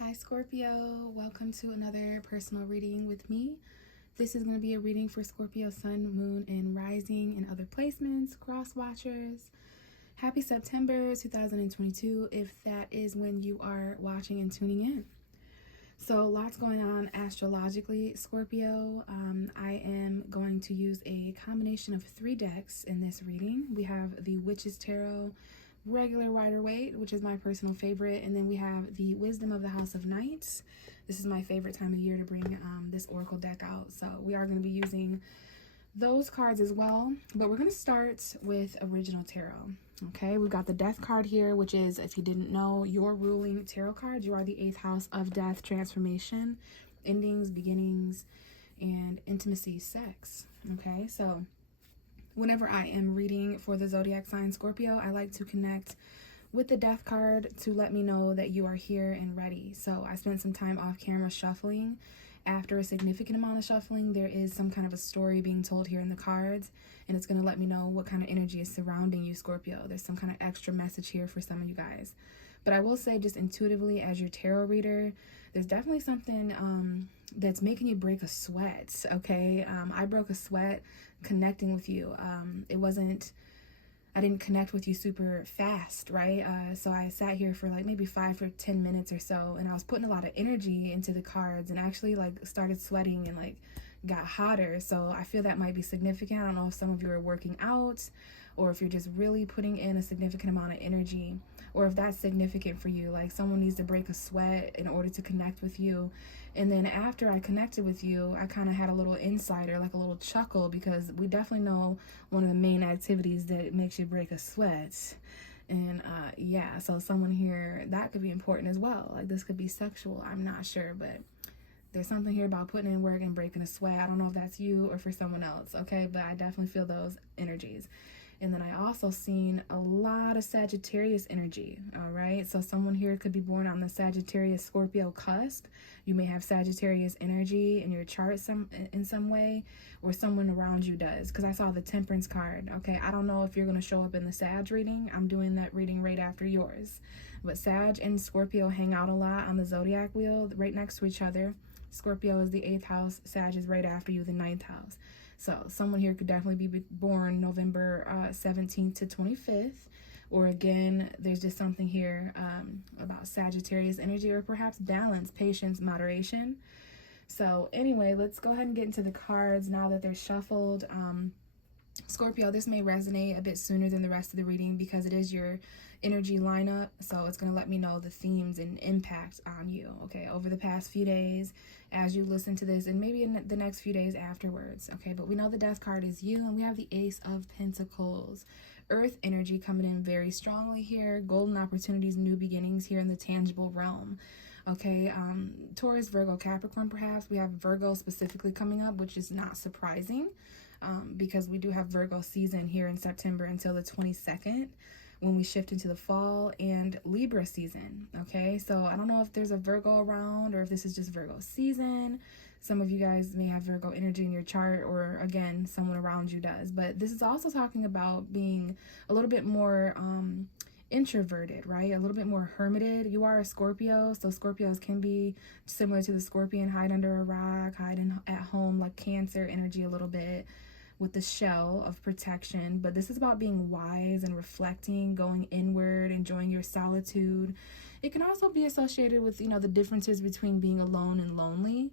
Hi Scorpio, welcome to another personal reading with me. This is going to be a reading for Scorpio Sun, Moon, and Rising and other placements, cross watchers. Happy September 2022 if that is when you are watching and tuning in. So lots going on astrologically, Scorpio. I am going to use a combination of 3 decks in this reading. We have the Witch's Tarot, regular Rider-Waite, which is my personal favorite, and then we have the Wisdom of the House of Knights. This is my favorite time of year to bring this oracle deck out, so we are going to be using those cards as well, but we're going to start with original tarot. Okay, we've got the Death card here, which is, if you didn't know, your ruling tarot card. You are the 8th house of death, transformation, endings, beginnings, and intimacy, sex. Okay, so whenever I am reading for the zodiac sign Scorpio, I like to connect with the Death card to let me know that you are here and ready. So I spent some time off camera shuffling. After a significant amount of shuffling, there is some kind of a story being told here in the cards, and it's going to let me know what kind of energy is surrounding you, Scorpio. There's some kind of extra message here for some of you guys. But I will say, just intuitively, as your tarot reader, there's definitely something that's making you break a sweat, okay? I broke a sweat connecting with you. I didn't connect with you super fast, right? So I sat here for like maybe 5 or 10 minutes or so, and I was putting a lot of energy into the cards and actually like started sweating and like got hotter. So I feel that might be significant. I don't know if some of you are working out or if you're just really putting in a significant amount of energy, or if that's significant for you, like someone needs to break a sweat in order to connect with you. And then after I connected with you, I kind of had a little insight, or like a little chuckle, because we definitely know one of the main activities that makes you break a sweat. And yeah, so someone here, that could be important as well. Like this could be sexual, I'm not sure, but there's something here about putting in work and breaking a sweat. I don't know if that's you or for someone else, okay? But I definitely feel those energies. And then I also seen a lot of Sagittarius energy, all right? So someone here could be born on the Sagittarius Scorpio cusp. You may have Sagittarius energy in your chart in some way, or someone around you does, because I saw the Temperance card, okay? I don't know if you're going to show up in the Sag reading. I'm doing that reading right after yours. But Sag and Scorpio hang out a lot on the zodiac wheel right next to each other. Scorpio is the 8th house, Sag is right after you, the 9th house. So someone here could definitely be born November 17th to 25th. Or again, there's just something here about Sagittarius energy, or perhaps balance, patience, moderation. So anyway, let's go ahead and get into the cards now that they're shuffled. Scorpio, this may resonate a bit sooner than the rest of the reading because it is your energy lineup, so it's going to let me know the themes and impact on you, okay, over the past few days as you listen to this, and maybe in the next few days afterwards, okay? But we know the Death card is you, and we have the Ace of Pentacles. Earth energy coming in very strongly here. Golden opportunities, new beginnings here in the tangible realm. Okay, Taurus, Virgo, Capricorn, perhaps. We have Virgo specifically coming up, which is not surprising because we do have Virgo season here in September until the 22nd when we shift into the fall, and Libra season. Okay, so I don't know if there's a Virgo around or if this is just Virgo season. Some of you guys may have Virgo energy in your chart, or again, someone around you does. But this is also talking about being a little bit more introverted, right? A little bit more hermited. You are a Scorpio, so Scorpios can be similar to the Scorpion, hide under a rock, hide at home, like Cancer energy a little bit, with the shell of protection. But this is about being wise and reflecting, going inward, enjoying your solitude. It can also be associated with, you know, the differences between being alone and lonely,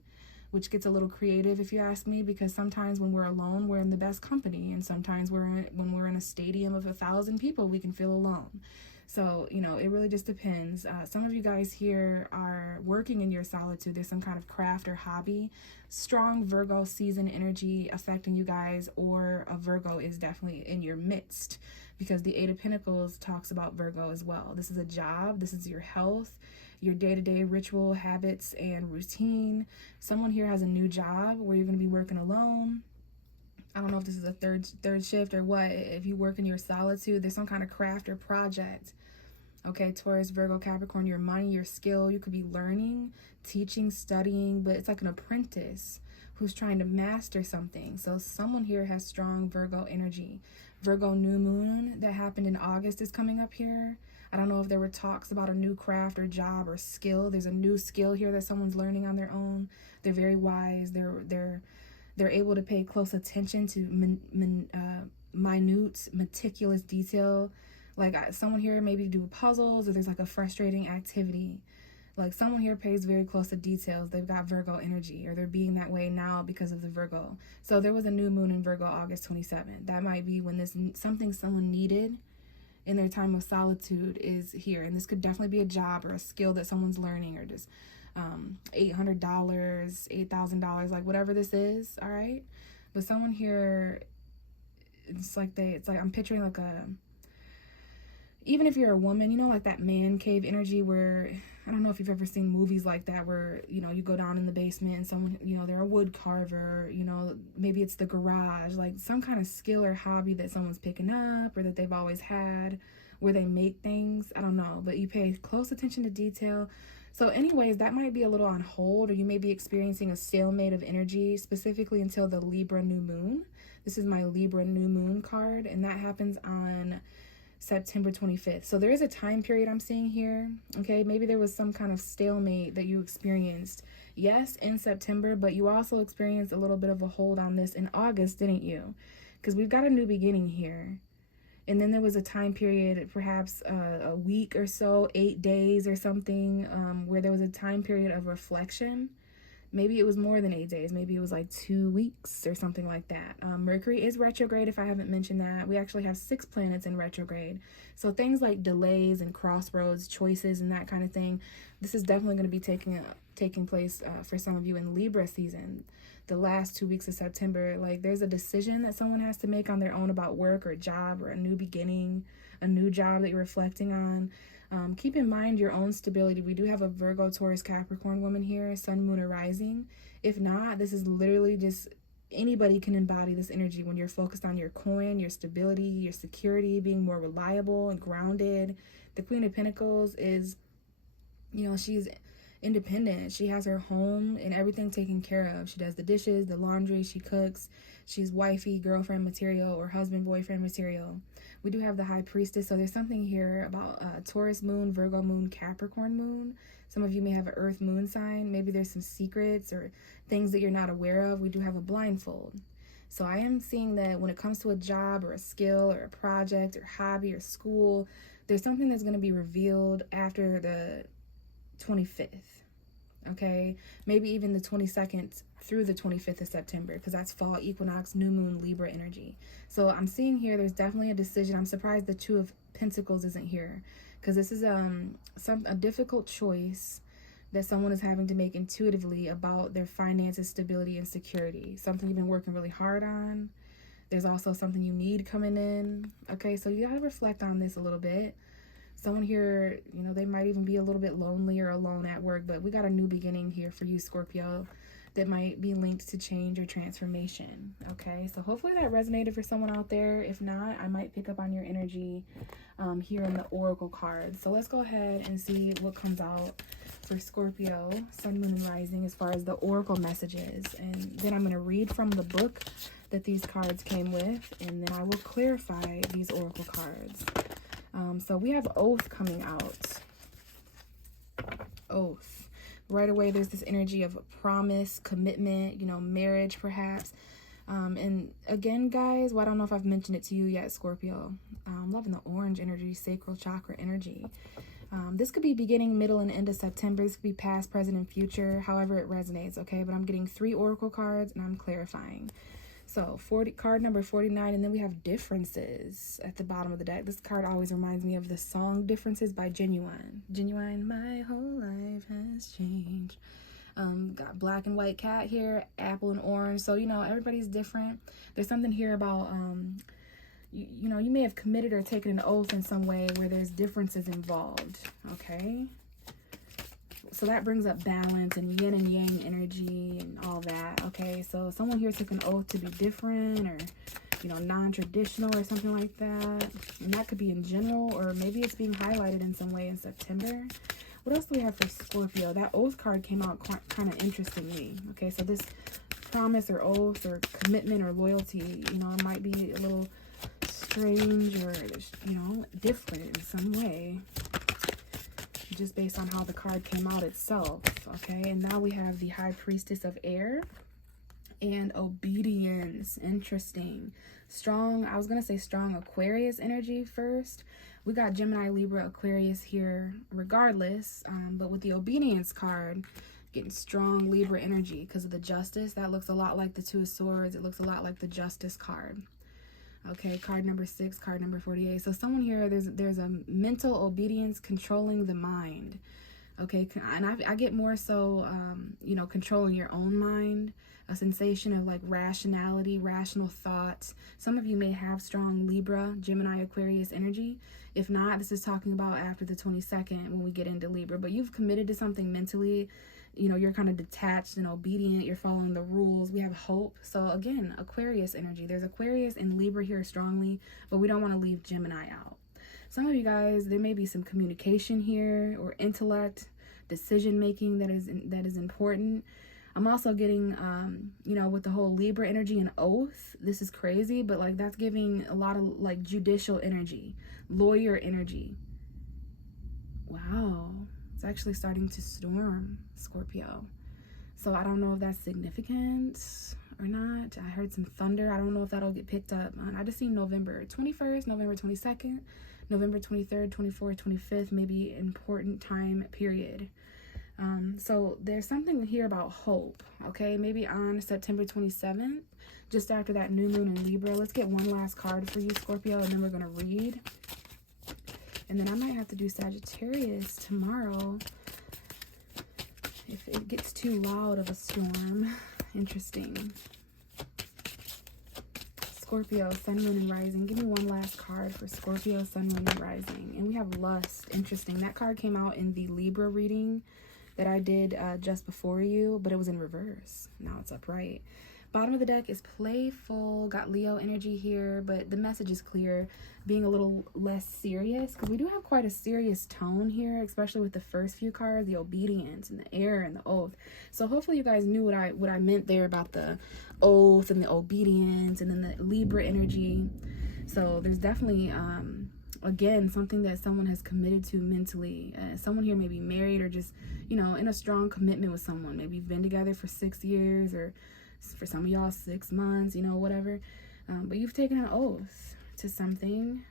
which gets a little creative if you ask me, because sometimes when we're alone, we're in the best company, and sometimes when we're in a stadium of 1,000 people, we can feel alone. So, you know, it really just depends. Some of you guys here are working in your solitude. There's some kind of craft or hobby. Strong Virgo season energy affecting you guys, or a Virgo is definitely in your midst, because the 8 of Pentacles talks about Virgo as well. This is a job. This is your health, your day-to-day ritual, habits, and routine. Someone here has a new job where you're going to be working alone. I don't know if this is a third shift or what. If you work in your solitude, there's some kind of craft or project. Okay, Taurus, Virgo, Capricorn, your money, your skill. You could be learning, teaching, studying, but it's like an apprentice who's trying to master something. So someone here has strong Virgo energy. Virgo New Moon that happened in August is coming up here. I don't know if there were talks about a new craft or job or skill. There's a new skill here that someone's learning on their own. They're very wise. They're able to pay close attention to minute, meticulous detail. Like someone here maybe do puzzles, or there's like a frustrating activity. Like someone here pays very close to details. They've got Virgo energy, or they're being that way now because of the Virgo. So there was a new moon in Virgo August 27th. That might be when this something someone needed in their time of solitude is here. And this could definitely be a job or a skill that someone's learning, or just $800, $8,000, like whatever this is, all right? But someone here, it's like I'm picturing like even if you're a woman, you know, like that man cave energy where, I don't know if you've ever seen movies like that where, you know, you go down in the basement and someone, you know, they're a wood carver, you know, maybe it's the garage, like some kind of skill or hobby that someone's picking up or that they've always had where they make things. I don't know, but you pay close attention to detail. So anyways, that might be a little on hold, or you may be experiencing a stalemate of energy, specifically until the Libra New Moon. This is my Libra New Moon card, and that happens on September 25th. So there is a time period I'm seeing here, okay? Maybe there was some kind of stalemate that you experienced, yes, in September, but you also experienced a little bit of a hold on this in August, didn't you? Because we've got a new beginning here. And then there was a time period, perhaps a week or so, 8 days or something, where there was a time period of reflection. Maybe it was more than 8 days. Maybe it was like 2 weeks or something like that. Mercury is retrograde, if I haven't mentioned that. We actually have 6 planets in retrograde. So things like delays and crossroads, choices, and that kind of thing, this is definitely going to be taking place for some of you in Libra season. The last 2 weeks of September, like there's a decision that someone has to make on their own about work or job or a new beginning, a new job that you're reflecting on. Keep in mind your own stability. We do have a Virgo, Taurus, Capricorn woman here, sun, moon, or rising. If not, this is literally just anybody can embody this energy when you're focused on your coin, your stability, your security, being more reliable and grounded. The Queen of Pentacles is, you know, she's independent. She has her home and everything taken care of. She does the dishes, the laundry, she cooks. She's wifey, girlfriend material, or husband, boyfriend material. We do have the High Priestess, so there's something here about Taurus moon, Virgo moon, Capricorn moon. Some of you may have an Earth moon sign. Maybe there's some secrets or things that you're not aware of. We do have a blindfold. So I am seeing that when it comes to a job or a skill or a project or hobby or school, there's something that's going to be revealed after the 25th. Okay, maybe even the 22nd through the 25th of September, because that's fall equinox, new moon, Libra energy. So I'm seeing here there's definitely a decision. I'm surprised the Two of Pentacles isn't here, because this is a difficult choice that someone is having to make intuitively about their finances, stability, and security. Something you've been working really hard on. There's also something you need coming in. Okay, so you gotta reflect on this a little bit. Someone here, you know, they might even be a little bit lonely or alone at work, but we got a new beginning here for you, Scorpio, that might be linked to change or transformation. Okay, so hopefully that resonated for someone out there. If not, I might pick up on your energy here in the Oracle cards. So let's go ahead and see what comes out for Scorpio, Sun, Moon, and Rising as far as the Oracle messages. And then I'm going to read from the book that these cards came with, and then I will clarify these Oracle cards. So we have Oath coming out. Oath. Right away, there's this energy of promise, commitment, you know, marriage perhaps. And again, guys, well, I don't know if I've mentioned it to you yet, Scorpio. I'm loving the orange energy, sacral chakra energy. This could be beginning, middle, and end of September. This could be past, present, and future, however it resonates, okay? But I'm getting 3 Oracle cards, and I'm clarifying. So card number 49, and then we have Differences at the bottom of the deck. This card always reminds me of the song Differences by Genuine. Genuine, my whole life has changed. Got black and white cat here, apple and orange. So, you know, everybody's different. There's something here about, you know, you may have committed or taken an oath in some way where there's differences involved, okay? So that brings up balance and yin and yang energy and all that, okay? So someone here took an oath to be different or, you know, non-traditional or something like that. And that could be in general, or maybe it's being highlighted in some way in September. What else do we have for Scorpio? That oath card came out kind of interestingly, okay? So this promise or oath or commitment or loyalty, you know, it might be a little strange or, you know, different in some way. just based on how the card came out itself. Okay, and now we have the High Priestess of Air and obedience. Interesting. Strong, I was gonna say strong Aquarius energy first. We got Gemini, Libra, Aquarius here regardless, but with the obedience card, getting strong Libra energy because of the Justice. That looks a lot like the Two of Swords. It looks a lot like the Justice card. Okay, card number 6, card number 48. So someone here, there's a mental obedience controlling the mind. Okay, and I get more so, you know, controlling your own mind, a sensation of like rationality, rational thoughts. Some of you may have strong Libra, Gemini, Aquarius energy. If not, this is talking about after the 22nd when we get into Libra. But you've committed to something mentally. You know, you're kind of detached and obedient. You're following the rules. We have hope. So again, Aquarius energy. There's Aquarius and Libra here strongly, but we don't want to leave Gemini out. Some of you guys, there may be some communication here or intellect, decision making that is important. I'm also getting, you know, with the whole Libra energy and oath. This is crazy, but like that's giving a lot of like judicial energy, lawyer energy. Wow. It's actually starting to storm, Scorpio. So I don't know if that's significant or not. I heard some thunder. I don't know if that'll get picked up. I just seen November 21st, November 22nd, November 23rd, 24th, 25th, maybe important time period. So there's something here about hope, okay? Maybe on September 27th, just after that new moon in Libra. Let's get one last card for you, Scorpio, and then we're going to read. And then I might have to do Sagittarius tomorrow if it gets too loud of a storm. Interesting. Scorpio, Sun, Moon, and Rising. Give me one last card for Scorpio, Sun, Moon, and Rising. And we have Lust. Interesting. That card came out in the Libra reading that I did just before you, but it was in reverse. Now it's upright. Bottom of the deck is playful. Got Leo energy here, but the message is clear. Being a little less serious, because we do have quite a serious tone here, especially with the first few cards, the obedience and the air and the oath. So hopefully you guys knew what I meant there about the oath and the obedience and then the Libra energy. So there's definitely again, something that someone has committed to mentally. Someone here may be married or just, you know, in a strong commitment with someone. Maybe you've been together for 6 years, or for some of y'all 6 months, you know, whatever. But you've taken an oath to something.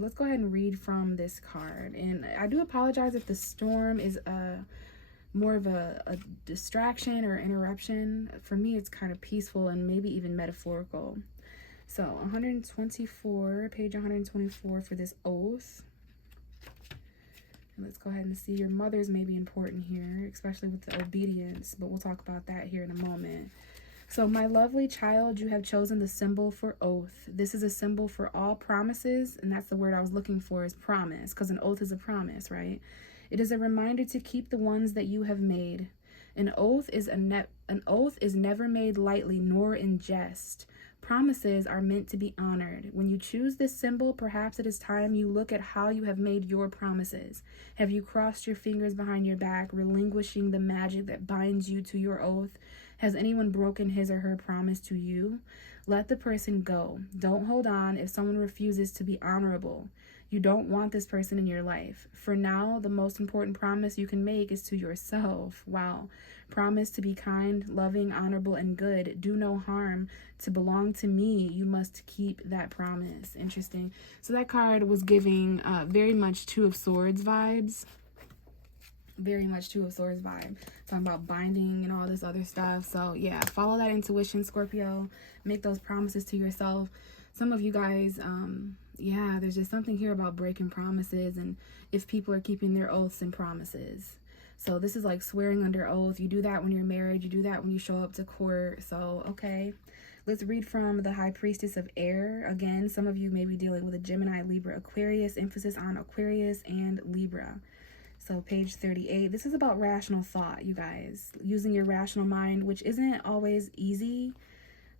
Let's go ahead and read from this card. And I do apologize if the storm is more of a distraction or interruption. For me, it's kind of peaceful and maybe even metaphorical. So 124, page 124 for this oath. And let's go ahead and see, your mothers may be important here, especially with the obedience, but we'll talk about that here in a moment. So, my lovely child, you have chosen the symbol for oath. This is a symbol for all promises, and that's the word I was looking for, is promise, because an oath is a promise, right? It is a reminder to keep the ones that you have made. An oath is never made lightly nor in jest. Promises are meant to be honored. When you choose this symbol, perhaps it is time you look at how you have made your promises. Have you crossed your fingers behind your back, relinquishing the magic that binds you to your oath? Has anyone broken his or her promise to you? Let the person go. Don't hold on if someone refuses to be honorable. You don't want this person in your life. For now, the most important promise you can make is to yourself. Wow. Promise to be kind, loving, honorable, and good. Do no harm. To belong to me, you must keep that promise. Interesting. So that card was giving very much Two of Swords vibes. Very much Two of Swords vibe. Talking about binding and all this other stuff. So yeah, follow that intuition, Scorpio. Make those promises to yourself. Some of you guys, yeah, there's just something here about breaking promises and if people are keeping their oaths and promises. So this is like swearing under oath. You do that when you're married. You do that when you show up to court. So, okay. Let's read from the High Priestess of Air. Again, some of you may be dealing with a Gemini, Libra, Aquarius. Emphasis on Aquarius and Libra. So page 38. This is about rational thought, you guys. Using your rational mind, which isn't always easy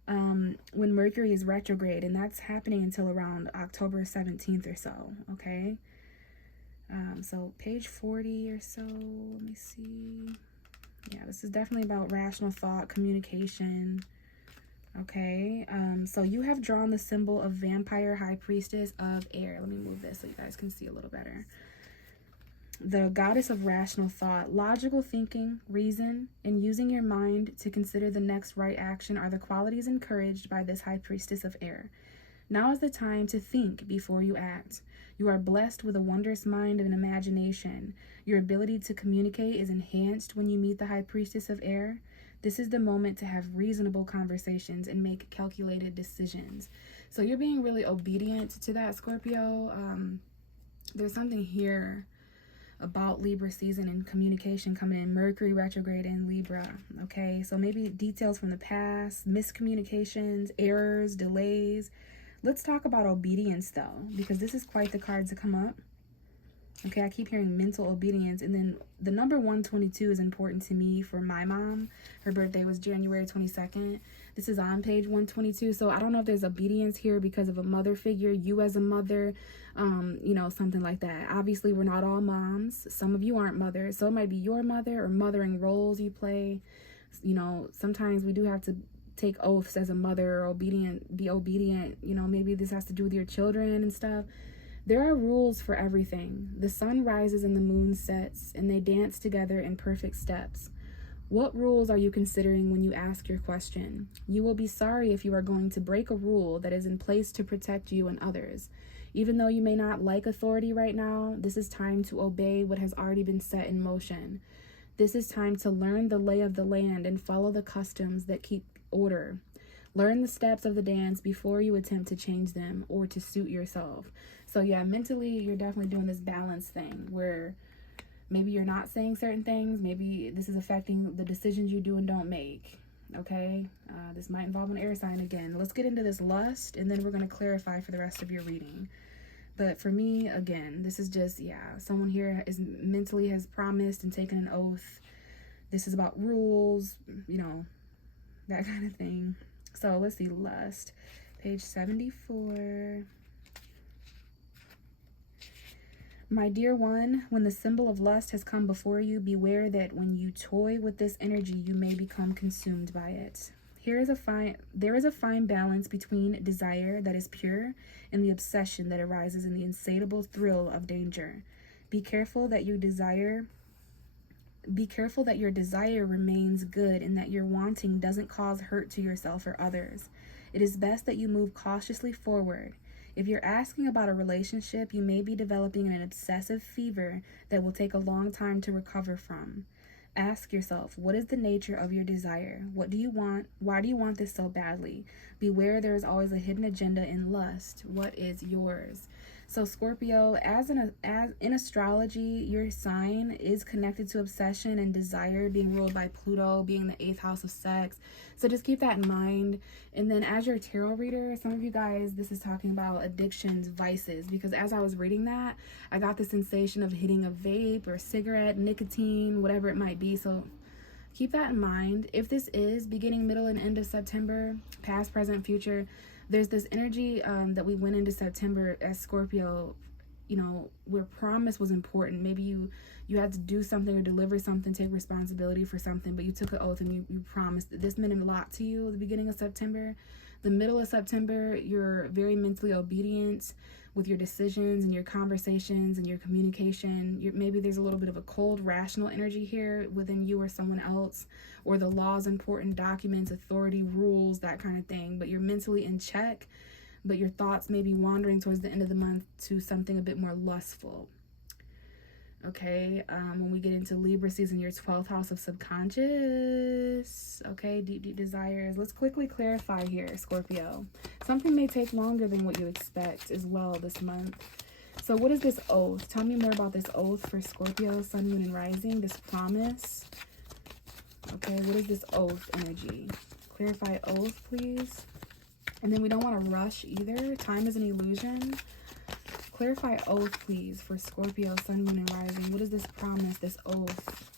when Mercury is retrograde. And that's happening until around October 17th or so, okay? So page 40 or so, let me see. Yeah, this is definitely about rational thought, communication. Okay, so you have drawn the symbol of Vampire High Priestess of Air. Let me move this so you guys can see a little better. the goddess of rational thought. Logical thinking, reason, and using your mind to consider the next right action are the qualities encouraged by this high priestess of air. Now is the time to think before you act. You are blessed with a wondrous mind and imagination. Your ability to communicate is enhanced when you meet the high priestess of air. This is the moment to have reasonable conversations and make calculated decisions. So you're being really obedient to that, Scorpio. There's something here about Libra season and communication coming in. Mercury retrograde in Libra. Okay, so maybe details from the past, miscommunications, errors, delays. Let's talk about obedience though, because this is quite the card to come up. Okay, I keep hearing mental obedience. And then the number 122 is important to me for my mom. Her birthday was January 22nd. This is on page 122. So I don't know if there's obedience here because of a mother figure, you as a mother, you know, something like that. Obviously, we're not all moms. Some of you aren't mothers. So it might be your mother or mothering roles you play. You know, sometimes we do have to take oaths as a mother, or be obedient. You know, maybe this has to do with your children and stuff. There are rules for everything. The sun rises and the moon sets, and they dance together in perfect steps. What rules are you considering when you ask your question? You will be sorry if you are going to break a rule that is in place to protect you and others. Even though you may not like authority right now, this is time to obey what has already been set in motion. This is time to learn the lay of the land and follow the customs that keep order. Learn the steps of the dance before you attempt to change them or to suit yourself. So yeah, mentally, you're definitely doing this balance thing where maybe you're not saying certain things. Maybe this is affecting the decisions you do and don't make. Okay, this might involve an air sign again. Let's get into this lust, and then we're going to clarify for the rest of your reading. But for me, again, this is just, yeah, someone here is mentally has promised and taken an oath. This is about rules, you know, that kind of thing. So let's see, lust, page 74. My dear one, when the symbol of lust has come before you, beware that when you toy with this energy, you may become consumed by it. There is a fine balance between desire that is pure and the obsession that arises in the insatiable thrill of danger. Be careful that your desire remains good and that your wanting doesn't cause hurt to yourself or others. It is best that you move cautiously forward. If you're asking about a relationship, you may be developing an obsessive fever that will take a long time to recover from. Ask yourself, what is the nature of your desire? What do you want? Why do you want this so badly? Beware, there is always a hidden agenda in lust. What is yours? So Scorpio, as in astrology, your sign is connected to obsession and desire, being ruled by Pluto, being the 8th house of sex. So just keep that in mind. And then as your tarot reader, some of you guys, this is talking about addictions, vices, because as I was reading that, I got the sensation of hitting a vape or cigarette, nicotine, whatever it might be. So keep that in mind. If this is beginning, middle, and end of September, past, present, future, there's this energy that we went into September as Scorpio, you know, where promise was important. Maybe you had to do something or deliver something, take responsibility for something, but you took an oath and you promised that this meant a lot to you at the beginning of September. The middle of September, you're very mentally obedient with your decisions and your conversations and your communication. Maybe there's a little bit of a cold, rational energy here within you or someone else, or the laws, important documents, authority, rules, that kind of thing. But you're mentally in check, but your thoughts may be wandering towards the end of the month to something a bit more lustful. Okay, when we get into Libra season, your 12th house of subconscious. Okay, deep desires. Let's quickly clarify here, Scorpio. Something may take longer than what you expect as well this month. So what is this oath? Tell me more about this oath for Scorpio, Sun, Moon, and Rising. This promise. Okay, what is this oath energy? Clarify oath, please. And then we don't want to rush either. Time is an illusion. Clarify oath, please, for Scorpio, Sun, Moon, and Rising. What is this promise, this oath?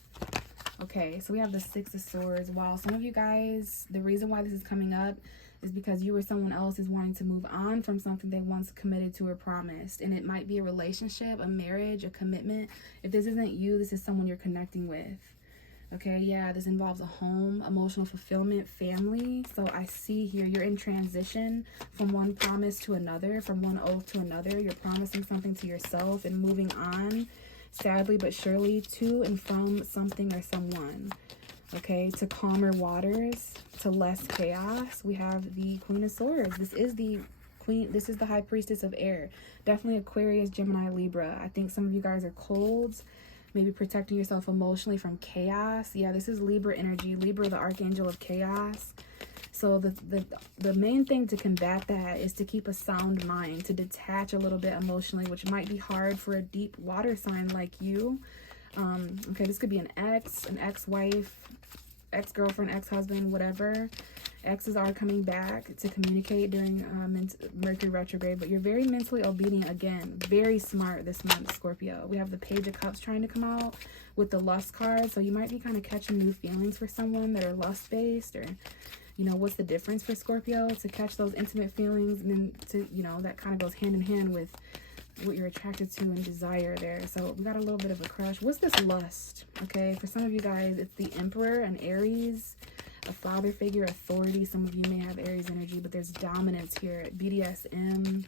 Okay, so we have the 6 of Swords. Wow, some of you guys, the reason why this is coming up is because you or someone else is wanting to move on from something they once committed to or promised. And it might be a relationship, a marriage, a commitment. If this isn't you, this is someone you're connecting with. Okay, yeah, this involves a home, emotional fulfillment, family. So I see here you're in transition from one promise to another, from one oath to another. You're promising something to yourself and moving on. sadly but surely, to and from something or someone. Okay, to calmer waters, to less chaos, we have the Queen of Swords. This is the Queen, this is the High Priestess of Air. Definitely Aquarius, Gemini, Libra. I think some of you guys are colds, maybe protecting yourself emotionally from chaos. Yeah, this is Libra energy. Libra, the Archangel of Chaos. So the main thing to combat that is to keep a sound mind, to detach a little bit emotionally, which might be hard for a deep water sign like you. Okay, this could be an ex, an ex-wife, ex-girlfriend, ex-husband, whatever. Exes are coming back to communicate during Mercury retrograde, but you're very mentally obedient again. Very smart this month, Scorpio. We have the Page of Cups trying to come out with the lust card, so you might be kind of catching new feelings for someone that are lust-based, or, you know, what's the difference for Scorpio? To catch those intimate feelings, and then to, you know, that kind of goes hand in hand with what you're attracted to and desire there. So we got a little bit of a crush. What's this lust? Okay, for some of you guys, it's the Emperor and Aries, a father figure, authority. Some of you may have Aries energy, but there's dominance here. BDSM,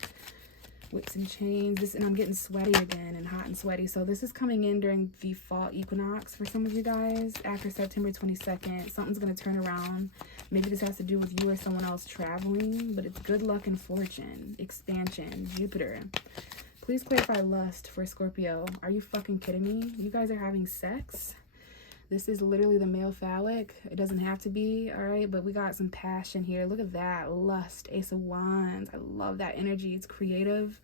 whips and chains. This, and I'm getting sweaty again, and hot and sweaty. So this is coming in during the fall equinox for some of you guys. After September 22nd, something's going to turn around. Maybe this has to do with you or someone else traveling, but it's good luck and fortune, expansion, Jupiter. Please clarify lust for Scorpio. Are you fucking kidding me? You guys are having sex? This is literally the male phallic. It doesn't have to be, all right? But we got some passion here. Look at that. Lust, Ace of Wands. I love that energy. It's creative.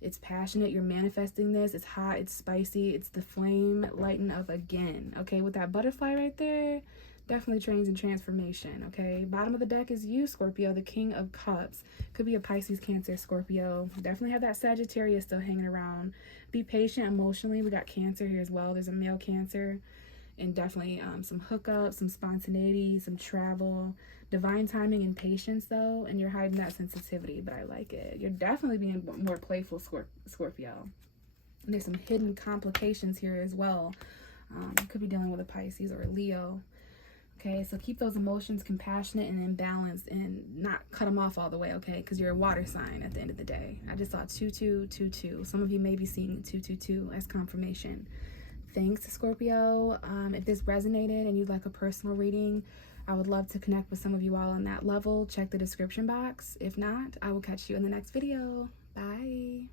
It's passionate. You're manifesting this. It's hot. It's spicy. It's the flame lighting up again. Okay, with that butterfly right there, definitely trains in transformation, okay? Bottom of the deck is you, Scorpio, the King of Cups. Could be a Pisces, Cancer, Scorpio. Definitely have that Sagittarius still hanging around. Be patient emotionally. We got Cancer here as well. There's a male Cancer. And definitely some hookups, some spontaneity, some travel. Divine timing and patience, though. And you're hiding that sensitivity, but I like it. You're definitely being more playful, Scorpio. And there's some hidden complications here as well. Could be dealing with a Pisces or a Leo. Okay, so keep those emotions compassionate and in balance, and not cut them off all the way, okay? Because you're a water sign at the end of the day. I just saw 2222. Some of you may be seeing 222 as confirmation. Thanks, Scorpio. If this resonated and you'd like a personal reading, I would love to connect with some of you all on that level. Check the description box. If not, I will catch you in the next video. Bye.